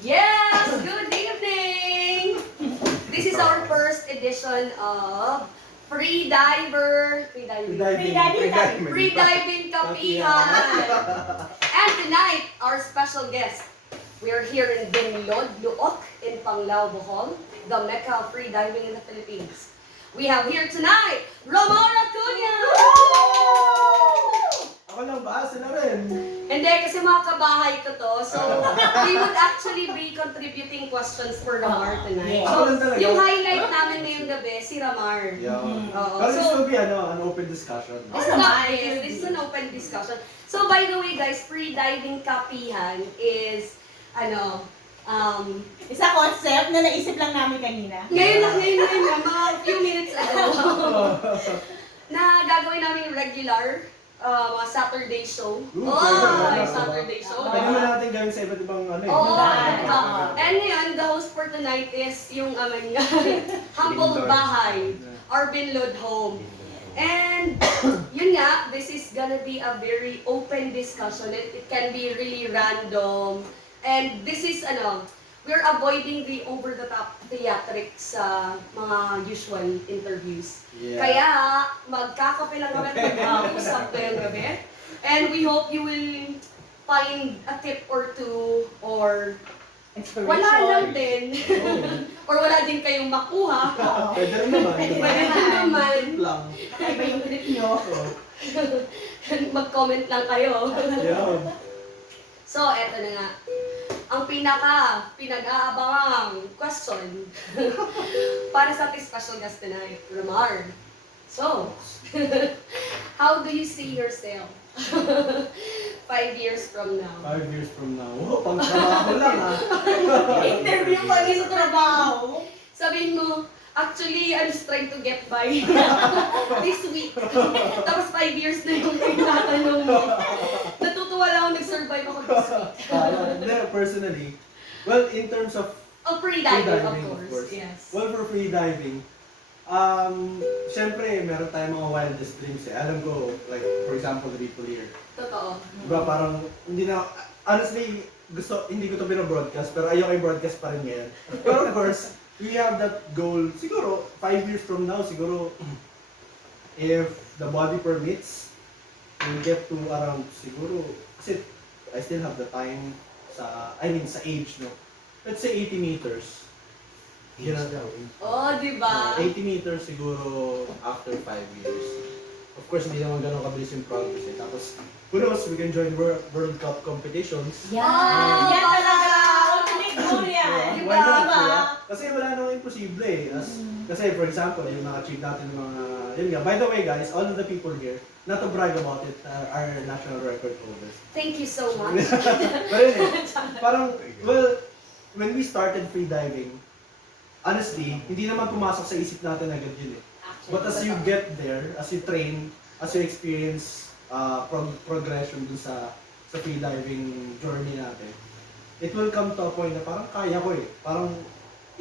Yes! Good evening! This is our first edition of Freediving Kapihan. And tonight, our special guest. We are here in Helloooo in Panglao, Bohol, the Mecca of freediving in the Philippines. We have here tonight, Ramara Cunha! Ako lang ba? Sila rin. Hindi, kasi mga kabahay ko to. So, we would actually be contributing questions for Ramar tonight. Ako lang So, talaga. yung highlight namin ngayong gabi, si Ramar. Yeah. Oo. But this So, will be an open discussion. this is an open discussion. So, by the way guys, Freediving Kapihan is, Isa concept na naisip lang namin kanina. ngayon lang, mga few minutes ago, na gagawin namin regular mga Saturday show. Saturday show. Pwede naman natin gawin sa iba't ibang ano eh. And ngayon, the host for tonight is yung aming humble bahay, our Binlod home. And yun nga, this is gonna be a very open discussion. It can be really random. And this is, we're avoiding the over-the-top theatrics sa mga usual interviews. Yeah. Kaya, magkakape lang kami at mag-usap ngayong gabi. And we hope you will find a tip or two or wala lang din. Or wala din kayong makuha. Pwede rin naman. Pwede din naman. Tip lang. Iba yung trip nyo. Mag-comment lang kayo. Yeah. So, eto na nga. Ang pinag-aabangang question para sa ating special guest tonight, Ramar. So, how do you see yourself 5 years from now? 5 years from now. Oh, pang-trabaho lang ha. Interview pa rin sa trabaho. Sabihin mo, actually, I'm just trying to get by this week. Tapos 5 years na yung tinatanong mo. Natutuwa lang ako nag-survive ako this week. Personally, well, in terms of Freediving, of freediving, course. Yes. Well, for freediving, syempre, meron tayong mga wildest dreams eh. Alam ko, like, for example, the people here. Totoo. Diba, parang, honestly, hindi ko to binobroadcast, pero ayoko i-broadcast pa rin ngayon. Pero of course, we have that goal, siguro, 5 years from now, siguro, if the body permits, we'll get to around, siguro, kasi I still have the time sa age, no? Let's say 80 meters. You know, Oh, di ba? 80 meters siguro after 5 years. Of course, hindi naman ganun kabilis yung progress eh. Tapos, who knows, we can join World Cup competitions. Ah, Yan talaga. Ultimate goal yan. Diba? Why not, diba? Kasi wala namang imposible eh. Kasi for example, yung na-achieve natin ng mga, yun nga. By the way guys, all of the people here, not to brag about it, are national record holders. Thank you so much. Pero yun eh, parang, well, when we started freediving, honestly, hindi naman pumasok sa isip natin agad yun eh. But as you get there, as you train, as you experience progression dun sa freediving journey natin, it will come to a point na parang kaya ko eh. Parang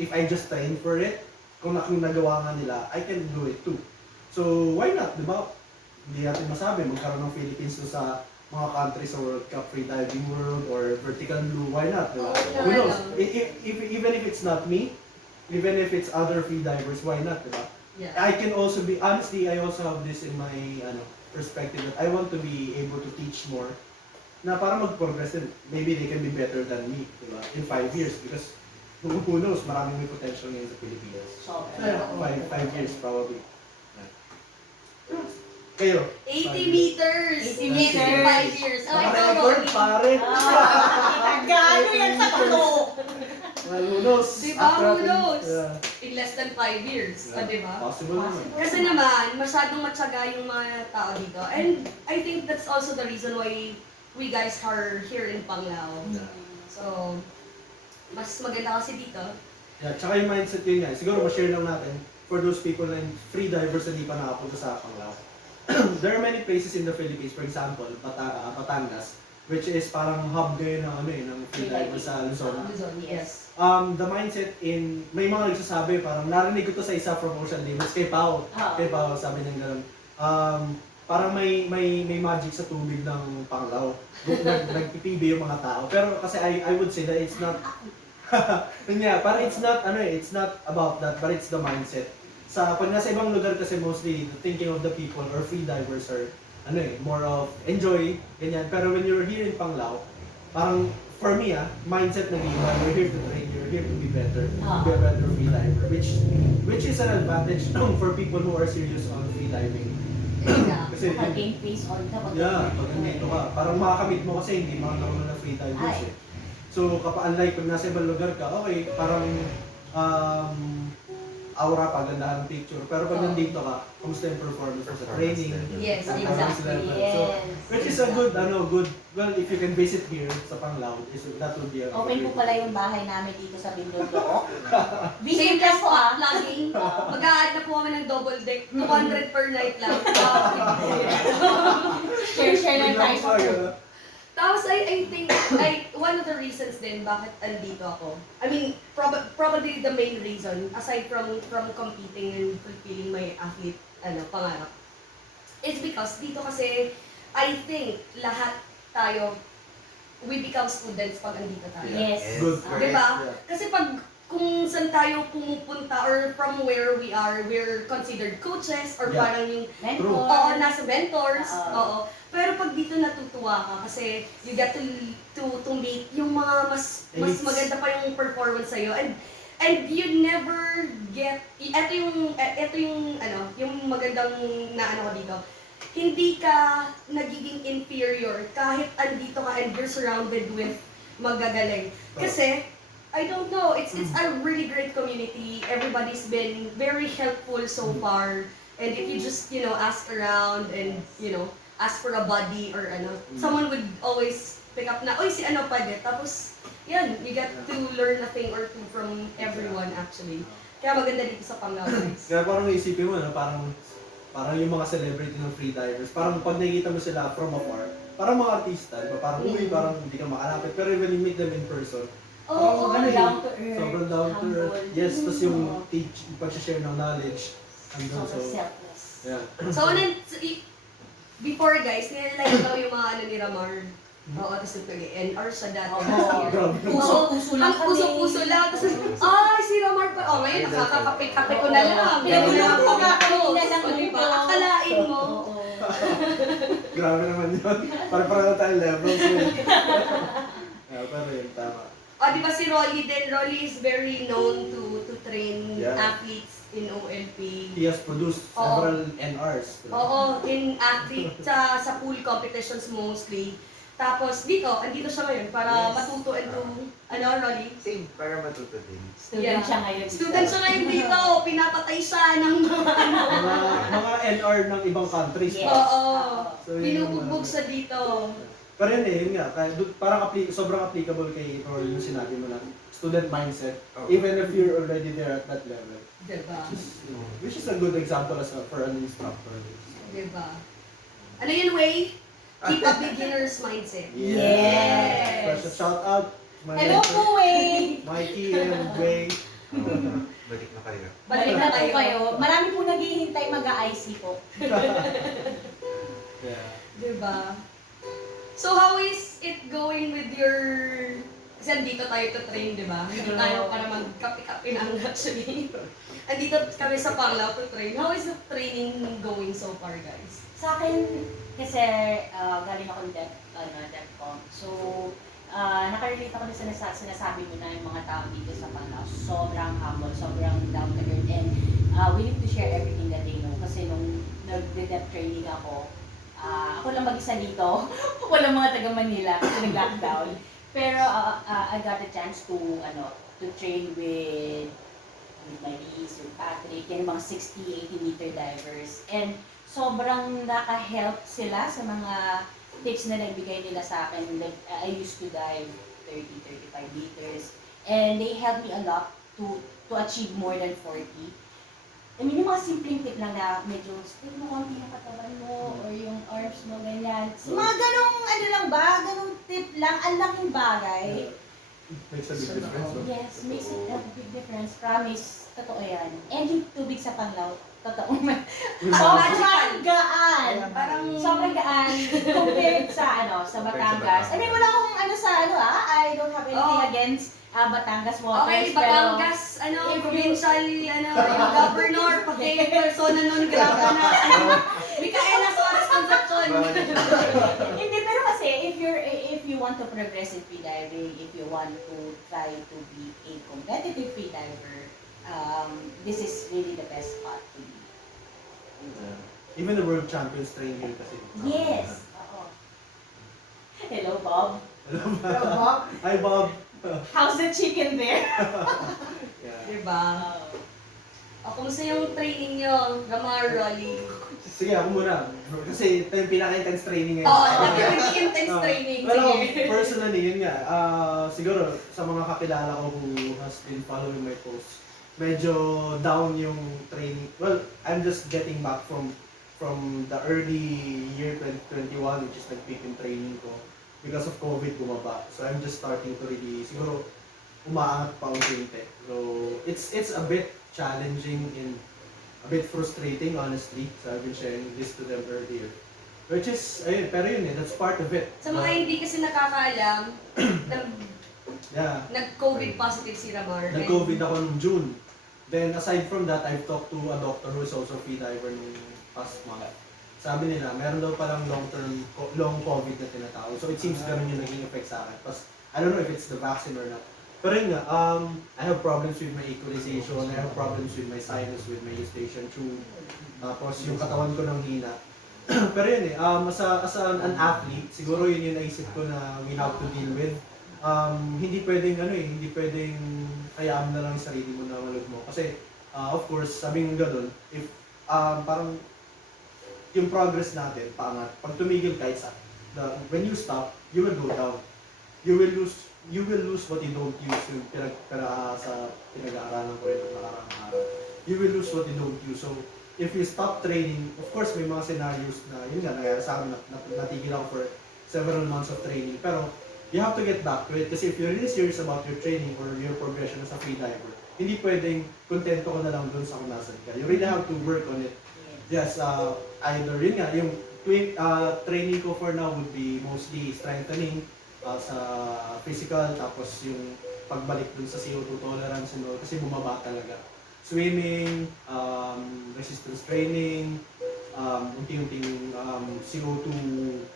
if I just train for it, kung nagawa nga nila, I can do it too. So why not, di ba? Hindi natin masabi, magkaroon ng Philippines dun sa mga countries sa World Cup freediving world or vertical blue, why not, di ba? Who knows? Even if it's not me, even if it's other freedivers, why not, di ba? Yeah. I can also be, honestly, I also have this in my perspective that I want to be able to teach more na para mag-progress din. Maybe they can be better than me, di ba? In 5 years because who knows, maraming may potential ngayon sa Pilipinas. So yeah, 5 years probably. Yeah. Kayo? 80 meters! 80 meters. 5 years. Oh, ikaw, Naka-record, Rolly. pare! Gano yan sa tulo. Well, who knows? Diba? Who knows? Yeah. In less than 5 years. Yeah. Diba? Possible naman. Kasi naman, masyadong matyaga yung mga tao dito. And I think that's also the reason why we guys are here in Panglao. So, mas maganda kasi dito. Yeah, tsaka yung mindset yun nga. Siguro ma-share lang natin for those people na freedivers na di pa nakapunta sa Panglao. There are many places in the Philippines, for example, Batangas, which is parang hub ngayon ng freedivers sa Luzon. Luzon, yes. The mindset in, may mga nagsasabi, parang narinig ko to sa isa promotion day, mas kay Pao, sabi niya gano'n. Parang may magic sa tubig ng Panglao. Nagpipibi yung mga tao. Pero kasi I would say that it's not Yun nga, parang it's not about that, but it's the mindset. Pag nasa ibang lugar kasi mostly, the thinking of the people or freedivers are, more of enjoy, ganyan. Pero when you're here in Panglao, parang, for me mindset na iba, you're here to train, you're here to be better, to be a better freediver, which is an advantage for people who are serious on freediving. Kasi, Naka-game face on the pag nandito ka, parang makakamit mo kasi hindi mga naman na freedivers eh. So, unlike pag nasa ibang lugar ka, okay, parang aura, pagandahan ng picture. Pero pag nandito ka, kamusta yung performance mo sa training? Yes, sa exactly. performance level. So, which is a good, well, if you can visit here sa Panglao, that would be a Open po great- pala yung bahay namin dito sa Bindoldo. Same Visit lang lang po po laging. Mag-a-add na po kami ng double deck. 200 per night lang. Share lang tayo sa food. Tapos I think, one of the reasons din bakit andito ako, I mean, probably the main reason, aside from competing and fulfilling my athlete, pangarap, is because dito kasi, I think, lahat tayo, we become students pag andito tayo. Yes. Good. Diba? Yeah. Kasi kung saan tayo pumupunta or from where we are, we're considered coaches or Yeah. parang yung Mentor. Oo, nasa mentors. Oo. Oo. Pero pag dito natutuwa ka kasi you get to meet yung mga mas Elites. maganda pa yung performance sa'yo and you never get yung magandang na ko dito. Hindi ka nagiging inferior kahit andito ka and you're surrounded with magagaling. Kasi I don't know, it's a really great community. Everybody's been very helpful so far. And if you just, ask around and, ask for a buddy or someone would always pick up na, oy, si pwede. Tapos, yan, you get to learn a thing or two from everyone actually. Kaya maganda dito sa Panglao, guys. Kaya parang naisipin mo, parang yung mga celebrity ng freedivers, parang pag nakikita mo sila from afar, parang mga artista, diba? Parang, parang hindi ka makalapit. Pero when you meet them in person, Oo, Down to earth. sobrang down to earth. Humble. Yes, tapos yung pag-share ng knowledge, andun, Sobrang so, selfless. yeah. So, before guys, nilalight daw yung mga ni Ramar. Oo, tapos nag-NR siya dati. Grabe. Puso-puso lang Ang puso-puso lang. Tapos, si Ramar pa. Oh, ngayon, nakakape-kape ko na lang. Pinagluto nga kanina lang O, diba? dito. Akalain mo. Oo. Grabe naman yun. Parang na tayong levels yun. Yeah, pero yun, tama. Di ba si Rolly din? Rolly is very known to train Yeah. athletes in OLP. He has produced several NRs. Oo, in athlete sa pool competitions mostly. Tapos andito siya ngayon para Yes. matuto and to, Rolly? Same, para matuto din. Student siya ngayon. Student siya ngayon dito, pinapatay siya ng mga Mga NR ng ibang countries. Yes. Oo. So, yun yung Binubugbog ano. sa dito. Pero yun nga, parang sobrang applicable kay Roy yung sinabi mo na student mindset, Oh. even if you're already there at that level. Diba? Which is a good example as well for an instructor. Diba? Ano yun, Way? Keep a beginner's mindset. Yes. Special shout out to my Hello mentor, po, Way! Mikey and Way. Balik na kayo. Balik na po kayo. Marami po naghihintay mag-IC po. Yeah. Diba? So how is it going with your... Kasi andito tayo to train, diba? Hindi tayo para magkape-kape na actually. Andito kami sa Panglao to train. How is the training going so far, guys? Sa akin, kasi galing ako ng DevCom. So, nakarelate ako sa sinasabi mo na yung mga tao dito sa Panglao. Sobrang humble, sobrang down to earth, and willing to share everything that they know. Kasi nung nag-dev training ako lang mag-isa dito. Walang mga taga Manila kasi nag-lockdown. Pero I got a chance to train with my niece, with Patrick, yung mga 60, 80 meter divers. And sobrang naka-help sila sa mga tips na nagbigay nila sa akin. I used to dive 30, 35 meters. And they helped me a lot to achieve more than 40. I mean, yung mga simpleng tip lang na medyo still mo konti yung katawan mo or yung arms mo, ganyan. So, mga ganong lang ba? Ganong tip lang, ang laking bagay. makes a big difference. No? Yes, makes it a big difference. Promise, totoo yan. And yung tubig sa Panlaw, totoo man. Sobrang gaan! Parang Sobrang gaan compared sa sa Batangas. I mean, wala akong I don't have anything against Batangas waters. okay, Batangas, provincial, yung governor, pati persona non grata na, Micaela Suarez Concepcion. Hindi, pero kasi if you want to progress in freediving, if you want to try to be a competitive freediver, this is really the best spot to be. Even the world champions train here kasi. Yes. Oo. Hello, Bob. Hello, Hello, Bob. Hi, Bob. How's the chicken there? Yeah. Diba? O, kumusta yung training nyo, Ramar, Rolly? Sige, ako muna. Kasi ito yung pinaka-intense training ngayon. Oo, really intense training. Pero Sige. personally, yun nga. Siguro, sa mga kakilala ko who has been following my posts, medyo down yung training. Well, I'm just getting back from the early year 2021, which is nag-peak yung training ko. Because of COVID, bumaba. So I'm just starting to really, siguro, umaangat pa unti-unti. So it's a bit challenging and a bit frustrating, honestly. So I've been sharing this to them earlier. Which is, ayun, pero yun that's part of it. Sa mga hindi kasi nakakaalam, Yeah. nag-COVID positive si Ramar. Nag-COVID ako noong June. Then aside from that, I've talked to a doctor who is also a freediver nung past month. Sabi nila, meron daw parang long COVID na tinatawag. So it seems ganun yung naging effect sa akin. Plus, I don't know if it's the vaccine or not. Pero yun nga, I have problems with my equalization, I have problems with my sinus, with my eustachian tube. Tapos yung katawan ko ng hina. Pero yun as an athlete, siguro yun yung naisip ko na we have to deal with. Hindi pwedeng hindi pwedeng hayaan na lang yung sarili mo na malug mo. Kasi, of course, sabi ng ganun, if parang yung progress natin, paangat. Pag tumigil kahit sa, when you stop, you will go down. You will lose what you don't use yung sa pinag-aaralan ko rin ng nakaraang araw. You will lose what you don't use. So, if you stop training, of course, may mga scenarios na, yun nga, nangyari sa akin, natigil ako for several months of training. Pero, you have to get back to it. Kasi if you're really serious about your training or your progression as a freediver, hindi pwedeng kontento ka na lang dun sa kung nasan ka. You really have to work on it. Yes, either yun nga, yung training ko for now would be mostly strengthening sa physical, tapos yung pagbalik dun sa CO2 tolerance, kasi bumaba talaga. Swimming, resistance training, unti-unting CO2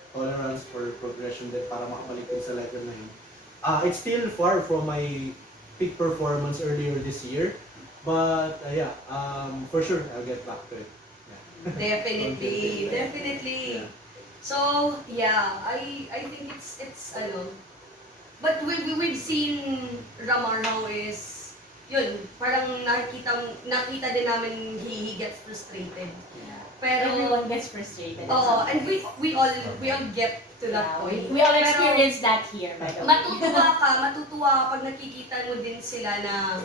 tolerance for progression din para makabalik din sa level na yun. It's still far from my peak performance earlier this year, but for sure, I'll get back to it. Definitely, definitely. So, yeah, I think it's but we've seen Ramar how is, yun, parang nakita din namin he gets frustrated. Pero Everyone gets frustrated. oo, and we all get to that point. We all Pero experience that here, by the way. matutuwa pag nakikita mo din sila na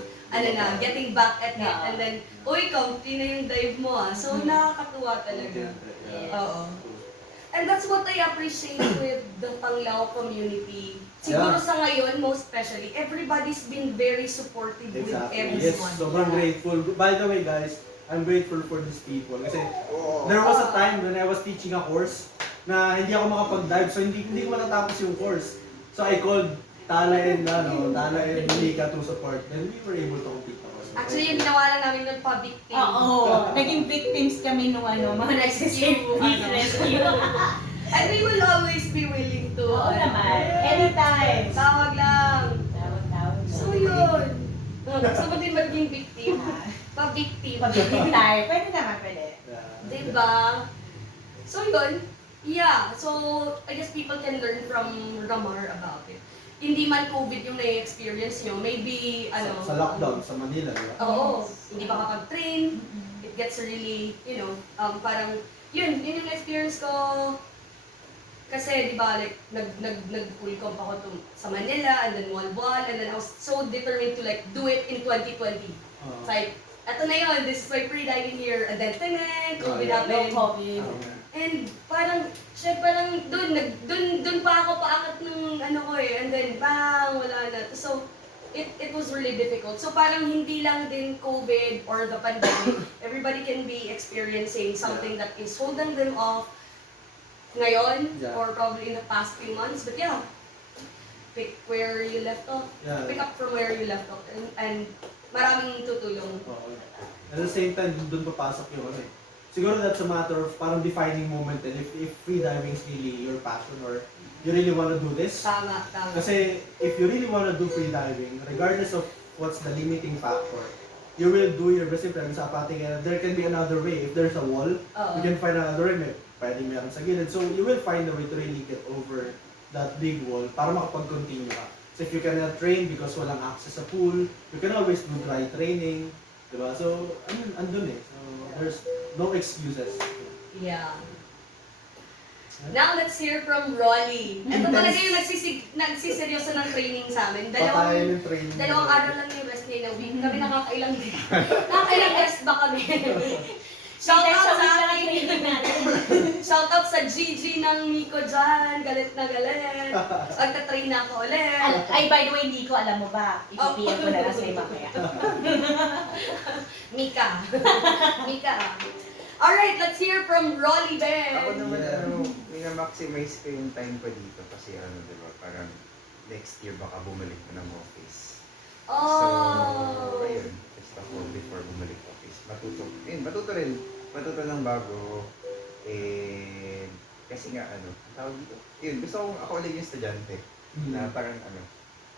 getting back at it, Yeah. and then comfy na yung dive mo so nakakatuwa talaga. Yes. Oo. And that's what I appreciate with the Panglao community. Siguro sa ngayon, most especially, everybody's been very supportive with everyone. Yes, sobrang grateful. By the way, guys, I'm grateful for these people. Kasi there was a time when I was teaching a course na hindi ako makapag-dive, so hindi ko matatapos yung course. So I called Tala and Lika to support. Then we were able to complete the course. Actually, yung ginawa lang namin nun pa-victim. Oo, naging victims kami nung mga rescue. And we will always be willing to. Oo naman, anytime. Tawag lang. Tawag. So yun. Gusto mo din maging victim? Pa-victim. Pag-victim tayo, pwede naman, pwede. Diba? So yun. Yeah. So, I guess people can learn from Ramar about it. Hindi man COVID yung na-experience nyo, maybe, Sa lockdown, sa Manila, di ba? Oo. Hindi pa kapag-train. It gets really, parang, yun yung experience ko. Kasi, di ba, like, nag-pool comp ako sa Manila, and then Walwal, and then I was so determined to, like, do it in 2020. It's like, eto na yun, this is my freediving year, and then, COVID happened. No COVID. And parang dun pa ako paakat ng ano ko eh. And then bang, wala na. So, it was really difficult. So parang hindi lang din COVID or the pandemic. Everybody can be experiencing something that is holding them off ngayon or probably in the past few months. But yeah, pick where you left off. Yeah. Pick up from where you left off. And maraming tutulong. At the same time, dun papasok yung ano eh. Siguro that's a matter of parang defining moment and if freediving is really your passion or you really want to do this. Tama. Kasi if you really want to do freediving, regardless of what's the limiting factor, you will do your best. Siyempre, sa pating, there can be another way. If there's a wall, you can find another way. Pwedeng meron sa gilid. So you will find a way to really get over that big wall para makapag-continue ka. So if you cannot train because walang access sa pool, you can always do dry training. Diba? So, andun eh. So, there's no excuses. Yeah. Now, let's hear from Rolly. Ito talaga yung nagsiseryoso ng training sa amin. Patayin yung training. Dalawang araw lang yung rest niya na week. Kami nakakailang din. Nakakailang rest ba kami? Shout out sa akin. Shout out sa GG ng Miko dyan. Galit na galit. Pagka-train na ako ulit. Ay, by the way, hindi ko alam mo ba? Ipipiyag ko na lang sa'yo mamaya. Mika. Alright, let's hear from Rolly Ben. Ako naman, mina-maximize ko yung time ko dito kasi diba, parang next year baka bumalik ko ng office. So, ayun, just ako before bumalik office. Matuto ng bago. Kasi nga tawag dito. Yun, gusto kong ako ulit yung estudyante. Na parang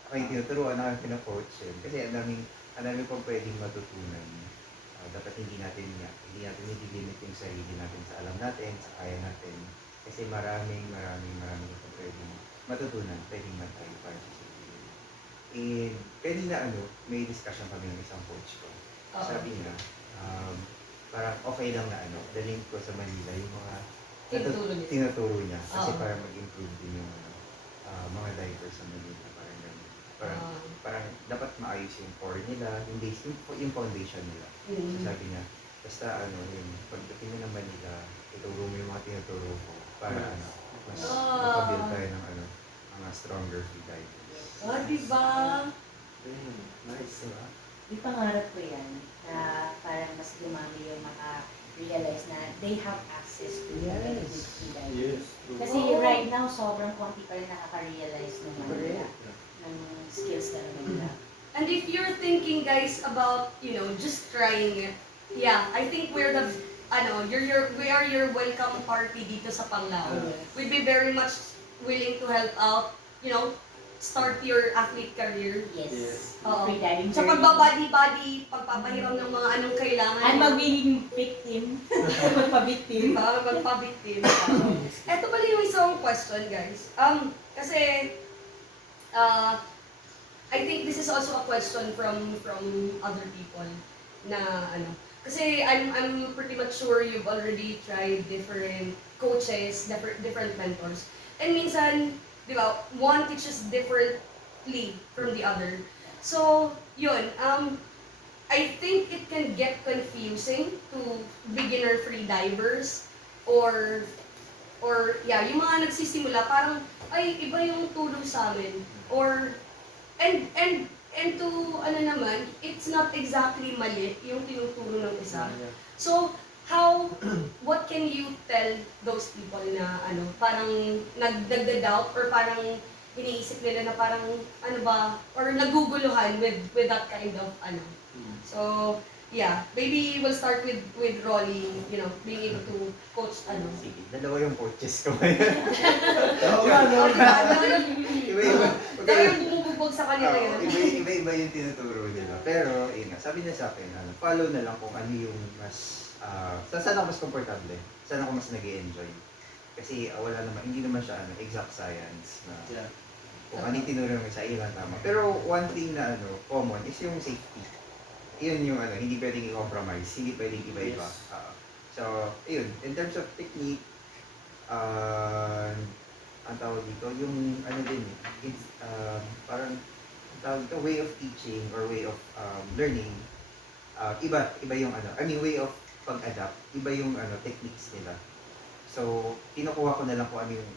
ako yung tinuturuan, ako yung pina-coach yun. Kasi ang daming pang pwedeng matutunan. Dapat hindi natin nililimit yung sarili natin sa alam natin, sa kaya natin. Kasi maraming pang pwedeng matutunan, pwedeng matay para sa sarili. And kanina may discussion kami ng isang coach ko. Sabi niya, parang okay lang na dalhin ko sa Manila yung mga tinuturo niya. Kasi para mag-improve din yung mga divers sa Manila. Parang dapat maayos yung core nila, yung foundation nila. So sabi niya, basta yung pagdating mo ng Manila, ituro mo yung mga tinuturo ko para mas makabuild tayo ng mga stronger freedivers. Diba? Nice, diba? Yung pangarap ko yan, na parang mas dumami yung maka-realize na they have access to very good freediving. Yes. Kasi right now, sobrang konti pa rin nakaka-realize ng skills na nila. And if you're thinking, guys, about, just trying it, yeah, I think we're the, we are your welcome party dito sa Panglao. We'd be very much willing to help out, start your athlete career. Yes. Freediving sa pagbabody-body, pagpapahiram ng mga anong kailangan. I'm magiging victim. Magpa-victim. Magpa-victim. Ito pala yung isang question, guys. Kasi, I think this is also a question from other people na kasi I'm pretty much sure you've already tried different coaches, different mentors. And minsan, di ba, one teaches differently from the other. So, yun, I think it can get confusing to beginner freedivers or yung mga nagsisimula parang ay iba yung turo sa amin or and to naman, it's not exactly mali yung tinuturo ng isa. So what can you tell those people na parang nagda-doubt or parang iniisip nila na parang or naguguluhan with that kind of So yeah, maybe we'll start with Rolly, being able to coach Sige, dalawa yung coaches ko. Dahil yung bumubugbog sa kanila yun. Iba yung tinuturo nila. Pero, sabi niya sa akin, follow na lang kung ano yung mas, saan ako mas komportable, saan ako mas nag-i-enjoy. Kasi hindi naman siya exact science na kung ano yung tinuro naman sa ilan tama. Pero one thing na common is yung safety. Yun yung hindi pwedeng i-compromise, hindi pwedeng iba-iba. So, yun, in terms of technique, ang tawag dito, yung din it's parang tawag dito, way of teaching or way of learning, iba yung way of pag-adapt, iba yung techniques nila. So, kinukuha ko na lang kung ano yung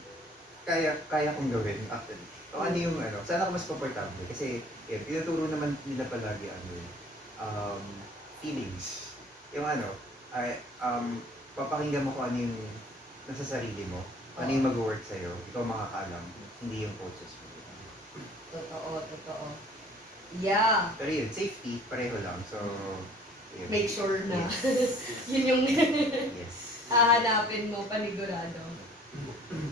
kaya kong gawin actually. Kung ano yung saan ako mas komportable. Kasi, tinuturo naman nila palagi feelings. Yung ay, papakinggan mo kung ano yung nasa sarili mo, ano yung mag-work sa'yo, ikaw makakaalam, hindi yung coaches mo. Totoo. Yeah. Pero yun, safety, pareho lang. So, yun. Make sure na. Yes. Yun yung Yes. hahanapin mo, panigurado.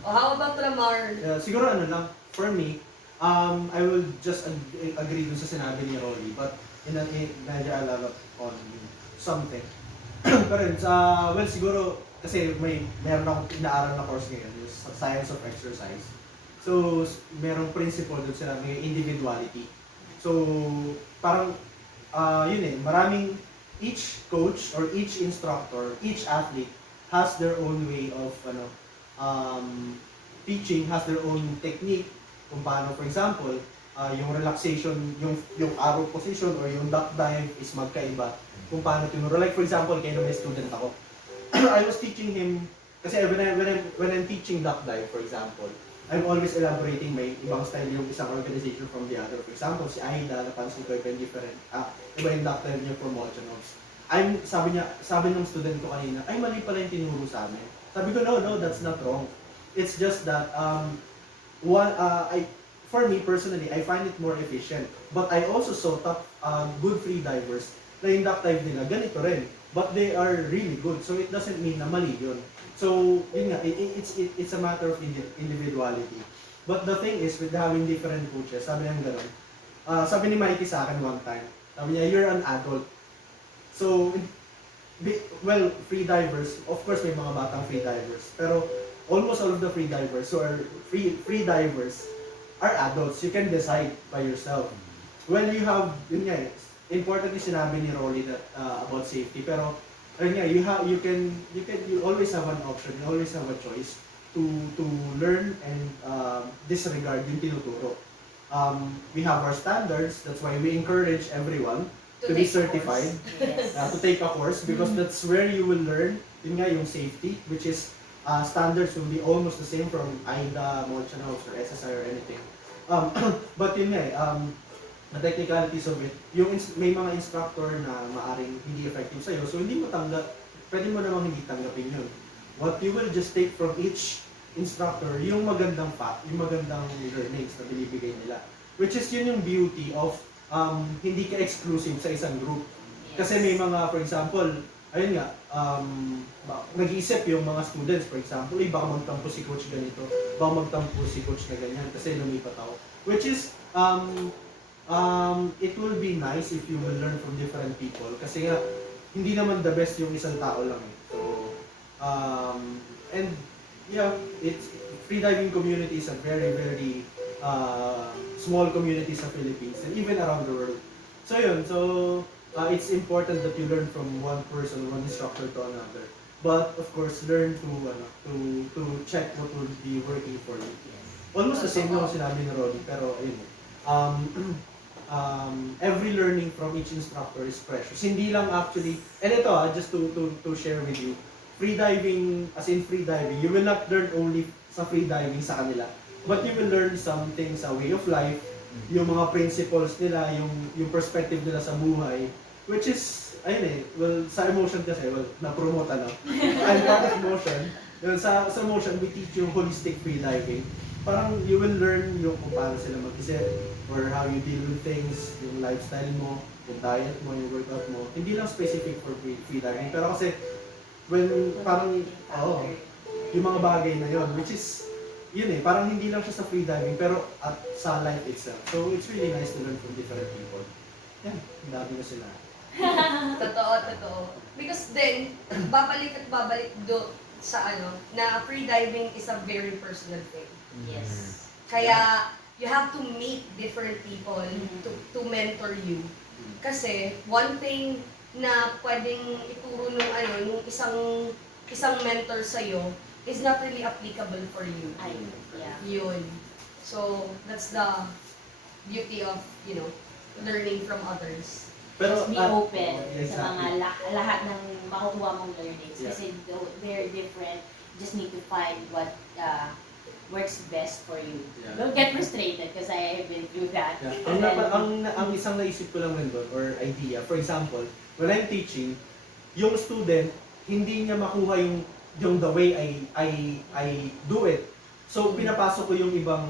How about Ramar? Siguro lang, for me, I will just agree dun sa sinabi ni Rolly, but medyo alala on something. Pero yun, well, siguro, kasi meron akong inaaral na course ngayon, yung Science of Exercise. So, merong principle dun sila, may individuality. So, parang, maraming, each coach or each instructor, each athlete has their own way of, teaching, has their own technique, kung paano, for example, yung relaxation, yung arrow position or yung duck dive is magkaiba, kung paano tinuro. Like, for example, kaya may student ako, I was teaching him, kasi when I'm teaching duck dive, for example, I'm always elaborating may ibang style yung isang organization from the other. For example, si Aida, napansin ko yung different, iba yung duck dive niya from Mochanovs. Sabi ng student ko kanina, ay mali pala yung tinuro sa amin. Sabi ko, no, that's not wrong. It's just that, for me personally, I find it more efficient. But I also saw good freedivers na yung duck dive nila, ganito rin. But they are really good. So it doesn't mean na mali yun. So, yun nga, it's a matter of individuality. But the thing is, with having different coaches, sabi niya gano'n, sabi ni Mikey sa akin one time, sabi niya, you're an adult. So, well, freedivers, of course may mga batang freedivers, pero almost all of the freedivers, so freedivers are adults. You can decide by yourself. Well, you have, yun nga, importantly sinabi ni Rolly that about safety, pero ayun nga, you always have an option, you always have a choice to learn and disregard yung tinuturo. We have our standards, that's why we encourage everyone to be certified, Yes. to take a course, because that's where you will learn yun nga, yung safety, which is standards will be almost the same from AIDA, Molchanhouse, or SSI or anything. But yun nga, the technicalities of it, may mga instructor na maaring hindi effective sa'yo, so hindi mo pwede mo namang hindi tanggapin yun. What you will just take from each instructor, yung magandang yung magandang learnings na binibigay nila. Which is yun yung beauty of hindi ka exclusive sa isang group. Kasi may mga, for example, ayun nga, nag-iisip yung mga students, for example, baka magtampo si coach ganito, baka magtampo si coach na ganyan, kasi lumipat ako. Which is, it will be nice if you will learn from different people kasi nga hindi naman the best yung isang tao lang eh. So and yeah, it's freediving community is a very small community sa Philippines and even around the world. So yun, it's important that you learn from one person, one instructor to another. But of course, learn to check what will be working for you. Almost the same lang sinabi ni Roddy, pero ayun. Every learning from each instructor is precious. Hindi lang actually, and ito just to share with you, freediving, as in freediving, you will not learn only sa freediving sa kanila, but you will learn something sa way of life, yung mga principles nila, yung perspective nila sa buhay, which is, ayun well, sa emotion kasi, na-promote I'm part of motion. Sa motion, we teach yung holistic freediving. Parang you will learn yung kung paano sila mag-isip or how you deal with things, yung lifestyle mo, yung diet mo, yung workout mo. Hindi lang specific for freediving. Pero kasi, when parang, yung mga bagay na yon, which is, yun parang hindi lang siya sa freediving, pero at sa life itself. So, it's really nice to learn from different people. Yan, dami na sila. Totoo. Because then, babalik do sa na freediving is a very personal thing. Yes. Kaya, you have to meet different people to mentor you. Kasi, one thing na pwedeng ituro nung isang mentor sa'yo is not really applicable for you. Yeah. Yun. So, that's the beauty of, learning from others. Pero, Just be open exactly. sa mga lahat ng makukuha mong learnings. Yeah. Kasi they're different. just need to find what works best for you. Yeah. Don't get frustrated because I have been through that. Yeah. And then, Ang isang naisip ko lang rin doon, or idea, for example, when I'm teaching, yung student, hindi niya makuha yung the way I do it. So, pinapasok ko yung ibang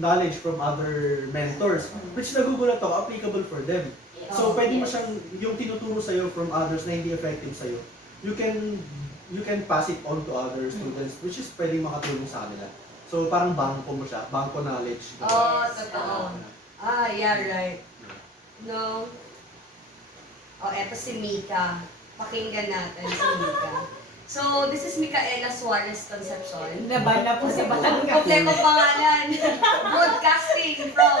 knowledge from other mentors, which nagugulat ako, applicable for them. So, pwede mo siyang, yung tinuturo sa'yo from others na hindi effective sa'yo, you can pass it on to other students, which is pwede makatulong sa kanila. So, parang bangko mo siya, bangko knowledge. Oh, Yes. totoo. Yeah, right. No? Oh, eto si Mika. Pakinggan natin si Mika. So, this is Micaela Suarez Concepcion. Naban na po si Batangas. Kompleto pangalan. Broadcasting from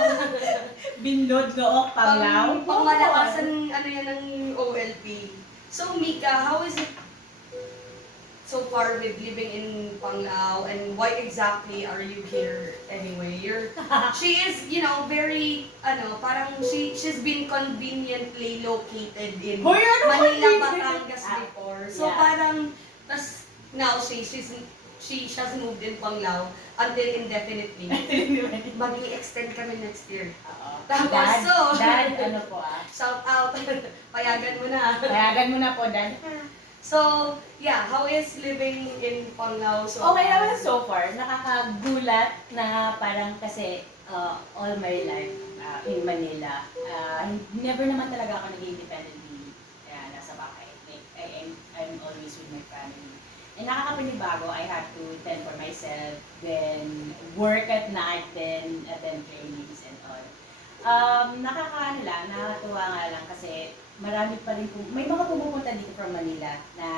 Binlod Nook, Panglao. pangmalakasan ano yan ng OLP. So, Mika, how is it so far with living in Panglao, and why exactly are you here anyway? She is, very, parang she's been conveniently located in Hoy, ano Manila, convenient? Batangas before. So Yeah. parang, now she has moved in Panglao until indefinitely. Mag-i-extend kami next year. Tapos, Dad, ano po shout out, payagan mo na. Payagan mo na po, Dad. So, yeah, how is living in Panglao so Okay far? naman so far. Nakakagulat na parang kasi all my life in Manila, never naman talaga ako nag-independently nasa bahay. Like, I'm always with my family. And nakakapanibago, I had to tend for myself, then work at night, then attend trainings and all. Nakakatuwa nga lang kasi marami pa rin may mga pumupunta dito from Manila na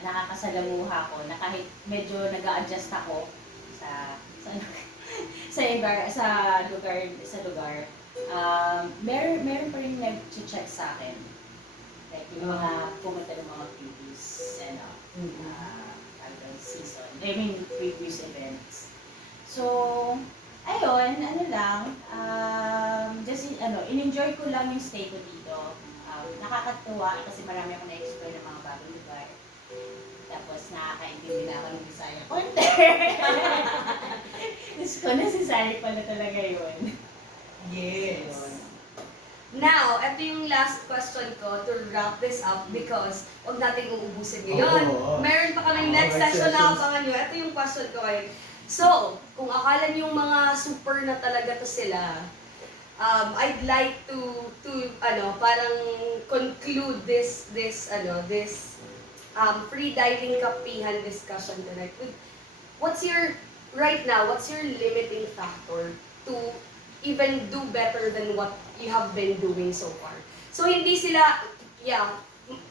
nakakasalamuha ko na kahit medyo nag-a-adjust ako sa lugar. Meron pa rin nag-check sa akin. Like yung mga pumunta ng mga previous season. I mean, previous events. So, ayun, in-enjoy ko lang yung stay ko dito. Nakakatuwa kasi marami akong na-explore ng mga bagong lugar. Tapos nakakaintindi na ako ng Bisaya konti. Diyos ko, necessary pala talaga yun. Yes. Ayun. Now, ito yung last question ko to wrap this up because huwag natin uubusin ngayon. Oo. Meron pa kaming next next session na sessions. abangan nyo. Ito yung question ko ngayon. So, kung akala nyo mga super na talaga to sila, I'd like to parang conclude this freediving kapihan discussion tonight with what's your limiting factor to even do better than what you have been doing so far. So hindi sila,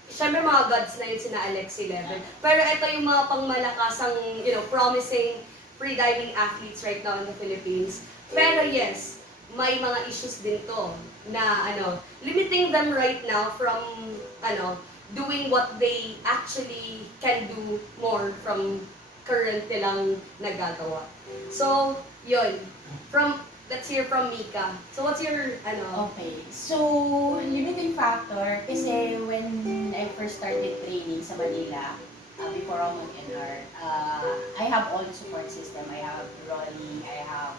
syempre mga gods na yun sina Alex 11. Pero ito yung mga pangmalakasang, promising freediving athletes right now in the Philippines. Pero yes, may mga issues din to na limiting them right now from doing what they actually can do more from current nilang nagagawa. So, yun. Let's hear from Mika. So, what's your, Okay. So, limiting factor, kasi when I first started training sa Manila, before ako mag-NR, I have all the support system. I have Rolly, I have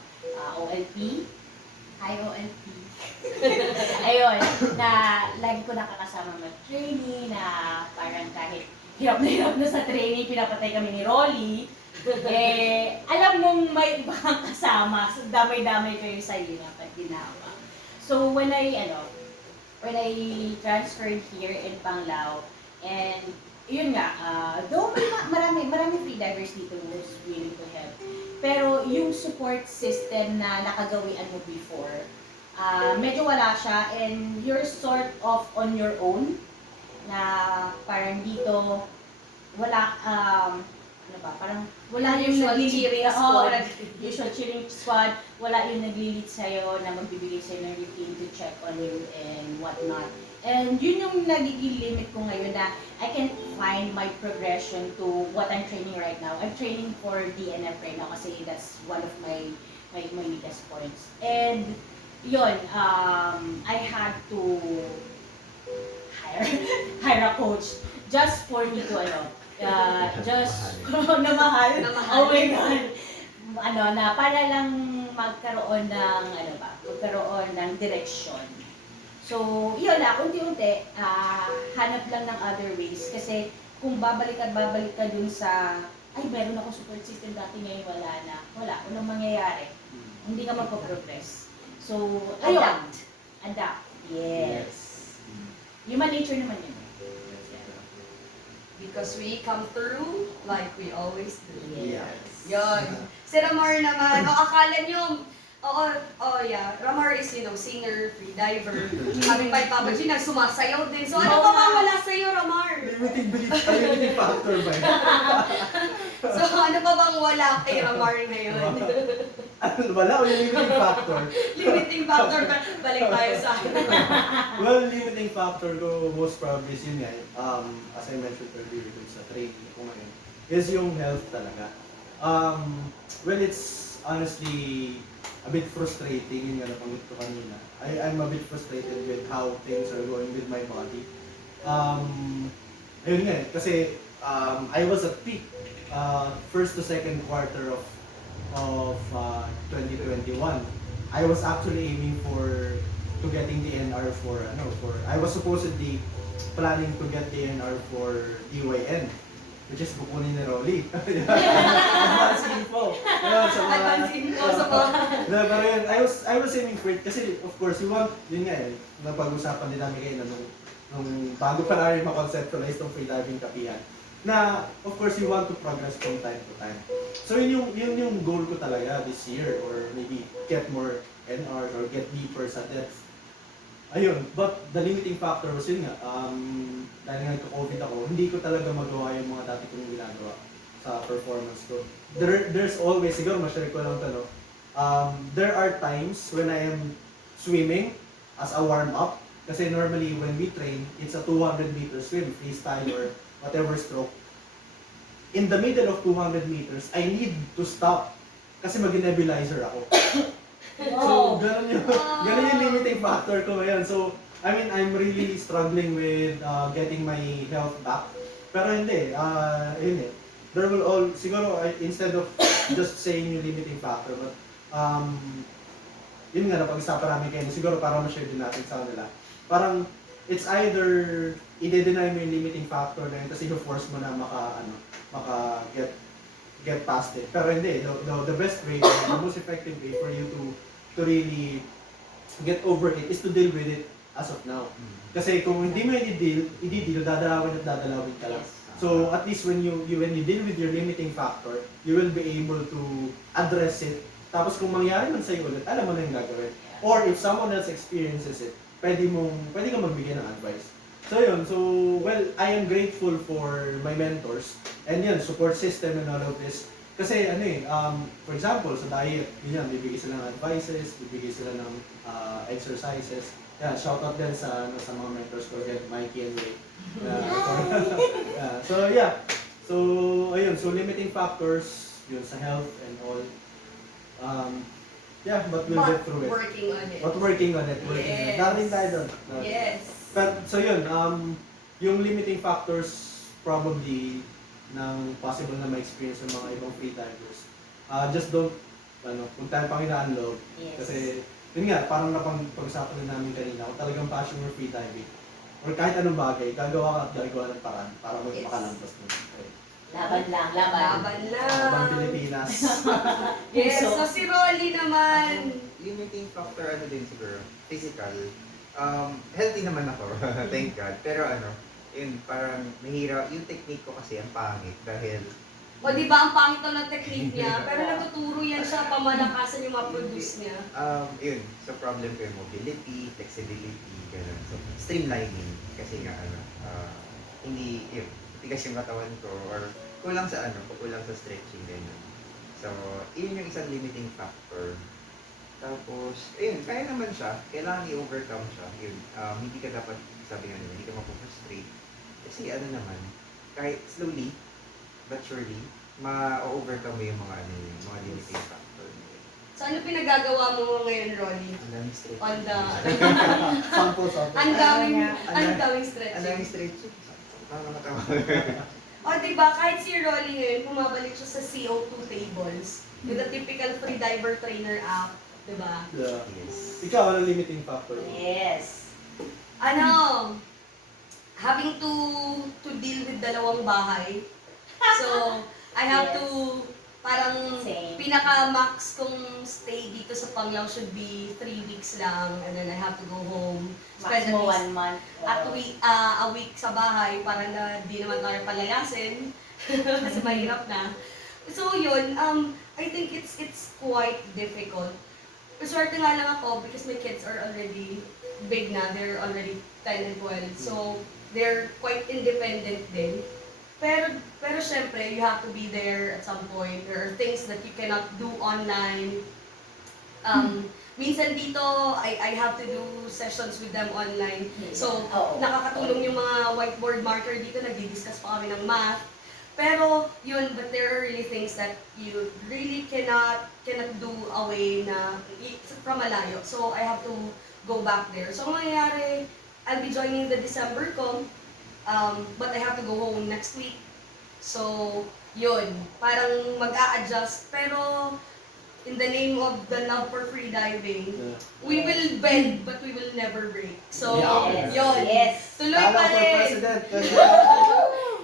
OLP, IOLP. Ayun, na lagi ko nakakasama mag-training, na parang kahit hirap na sa training, pinapatay kami ni Rolly. Alam mong may iba kang kasama, so damay-damay kayo sa iyo na pag ginawa. So when I transferred here in Panglao, and yun nga, though marami freedivers dito who's willing to help, pero yung support system na nakagawian mo before, medyo wala siya, and you're sort of on your own, na parang dito, wala, parang wala yung Usual cheering squad. Usual cheering squad, wala yung naglilit sa'yo na magbibigay sa'yo ng routine to check on you and whatnot. And yun yung nagiging limit ko ngayon, na I can find my progression to what I'm training right now. I'm training for DNF right now kasi that's one of my weakest points. And yun, I had to hire a coach just for me to just na mahal. Na mahal. Oh my God. Na para lang magkaroon ng, magkaroon ng direction. So, yun na, unti-unti, hanap lang ng other ways. Kasi kung babalik ka dun sa, ay, meron ako support system dati, ngayon wala na. Wala, unang mangyayari. Hindi ka magpo-progress. So, ayun. Adapt. Yes. Human nature naman yun. Because we come through like we always do. Yes. Yun. Si Ramar naman, akala nyo, yeah. Ramar is, singer, freediver. Kami pa Papa G, sumasayaw din. So, ano pa ba wala sa'yo, Ramar? Limiting factor ba yun? So, ano pa bang wala kay Ramar ngayon? Wala o yung limiting factor? Limiting factor, balik tayo sa akin. Well, limiting factor ko most probably is yun nga, as I mentioned earlier dun sa training ko ngayon, is yung health talaga. Well, it's honestly a bit frustrating, yun nga napanggit ko kanina. I'm a bit frustrated with how things are going with my body. Ayun nga, kasi I was at peak first to second quarter of 2021. I was actually aiming to getting the NR for I was supposedly planning to get the NR for DYN, which is kukunin ni Rolly. Advance info. Advance info sa mga... Pero yun, I was aiming for it kasi of course you want, yun nga napag-usapan din namin kayo nung bago pa namin ma-conceptualize tong freediving kapihan, na of course you want to progress from time to time. So yun yung goal ko talaga this year, or maybe get more NR or get deeper sa depth. Ayun, but the limiting factor was yun nga, dahil nga nagka-COVID ako, hindi ko talaga magawa yung mga dati kong ginagawa sa performance ko. There's always, siguro ma-share ko lang ito, there are times when I am swimming as a warm-up, kasi normally when we train, it's a 200-meter swim, freestyle or whatever stroke. In the middle of 200 meters, I need to stop kasi mag-nebulizer ako. So, ganun yung limiting factor ko ngayon. So, I mean, I'm really struggling with getting my health back. Pero hindi, yun eh. There will all, siguro, instead of just saying yung limiting factor, but yun nga, napag-isapan namin kayo, siguro para ma-share din natin sa kanila. Parang, it's either i-deny mo yung limiting factor na yun, kasi i-force mo na get past it. Pero hindi, the best way, the most effective way for you to really get over it is to deal with it as of now. Kasi kung hindi mo i-deal, dadalawin ka lang. So at least when you deal with your limiting factor, you will be able to address it. Tapos kung mangyari man sa'yo ulit, alam mo na yung gagawin. Or if someone else experiences it, pwede kang magbigay ng advice. So yun, well, I am grateful for my mentors and yun, support system and all of this. Kasi for example, sa diet, yun yan, bibigay sila ng advices, bibigay sila ng exercises. Yeah, shout out din sa mga mentors ko again, Mikey and Ray. So yeah, so ayun, so limiting factors, yun sa health and all. Yeah, but we'll get through it. Working on it. Yes. Darating tayo doon. Yes. But, so yun, yung limiting factors probably ng possible na ma-experience ng mga ibang freedivers. Just don't, kung tayo pang inaanlog. Yes. Kasi, yun nga, parang napag-usapan din namin kanina, kung talagang passion mo freediving, or kahit anong bagay, gagawa ka at gagawa ng paraan para makalampas mo. Okay. Laban lang. Laban Pilipinas. Yes, so si Rolly naman. Limiting factor din siguro, physical. Healthy naman ako, thank God. Pero yun, parang mahirap. Yung technique ko kasi ang pangit dahil... O di ba ang pangit ng technique niya, pero natuturo yan siya pamalakasan yung ma-produce niya. Yun, so problem ko yung mobility, flexibility, gano'n. So, streamlining, kasi nga hindi, yun, tigas yung katawan ko, or kulang sa stretching, gano'n. So, yun yung isang limiting factor. Tapos, ayun, kaya naman siya, kailangan i-overcome siya. Yun, hindi ka dapat, sabi nga nila, hindi ka mapufrustrate. Kasi naman, kahit slowly, but surely, ma-overcome mo yung mga limiting factor. So ano pinagagawa mo ngayon, Rolly? Ang daming stretching. On the... Sample. Ang daming stretching. Ang daming stretching. Parang nakatawa. O, diba, kahit si Rolly ngayon, bumabalik siya sa CO2 tables. Yung the typical freediver trainer app. Diba? Yeah. Yes. Ikaw, ano limiting factor? Yes. Ano, having to deal with dalawang bahay. So, I have to, parang Same. pinaka-max kong stay dito sa Panglao should be 3 weeks lang. And then I have to go home. Spend at Maximum least 1 month. a week sa bahay para na di naman tayo palayasin. Kasi mahirap na. So yun, I think it's quite difficult. Swerte nga lang ako because my kids are already big na. They're already 10 and 12. So, they're quite independent din. Pero syempre, you have to be there at some point. There are things that you cannot do online. Minsan dito, I have to do sessions with them online. So, nakakatulong yung mga whiteboard marker dito. Nagdi-discuss pa kami ng math. Pero, yun, but there are really things that you really cannot do away na from malayo. So, I have to go back there. So, ang mangyayari, I'll be joining the December ko, but I have to go home next week. So, yun, parang mag-a-adjust. Pero, in the name of the love for freediving, we will bend, but we will never break. So, Yes. yun. Yes. Tuloy Talo pa for rin. president.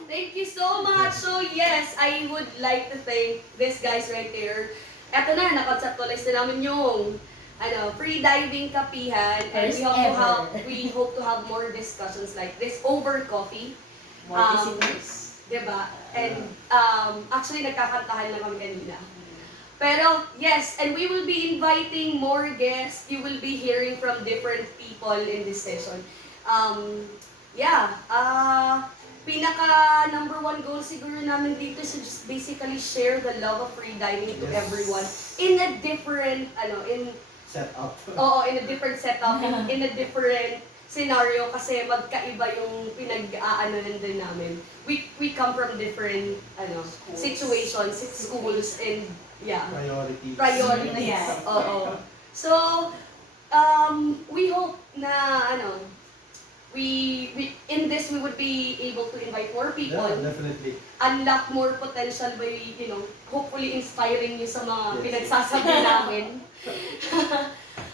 Thank you so much. So yes, I would like to thank these guys right there. Eto na, na-conceptualize na namin yung Freediving Kapihan. And First we hope to have more discussions like this over coffee. More visitors. Diba? And actually, nagkakantahan lang kami kanina. Pero yes, and we will be inviting more guests. You will be hearing from different people in this session. Pinaka number 1 goal siguro namin dito is to just basically share the love of freediving to Yes. everyone in a different Set up. in a different setup, in a different scenario kasi magkaiba yung pinag-aanohan din namin. We come from different situations, schools and Priorities. priorities. Yes. Oo. So, we hope na we in this we would be able to invite more people, Yeah, definitely. unlock more potential by hopefully inspiring you sa mga Yes. pinagsasabi namin.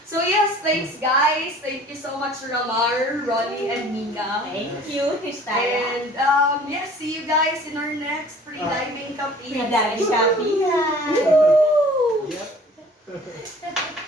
So yes, thanks guys. Thank you so much Ramar, Ronnie, and Mika. Thank you, Kristaya. And yes, see you guys in our next Freediving Kapihan. Freediving Kapihan. Woo! Yep.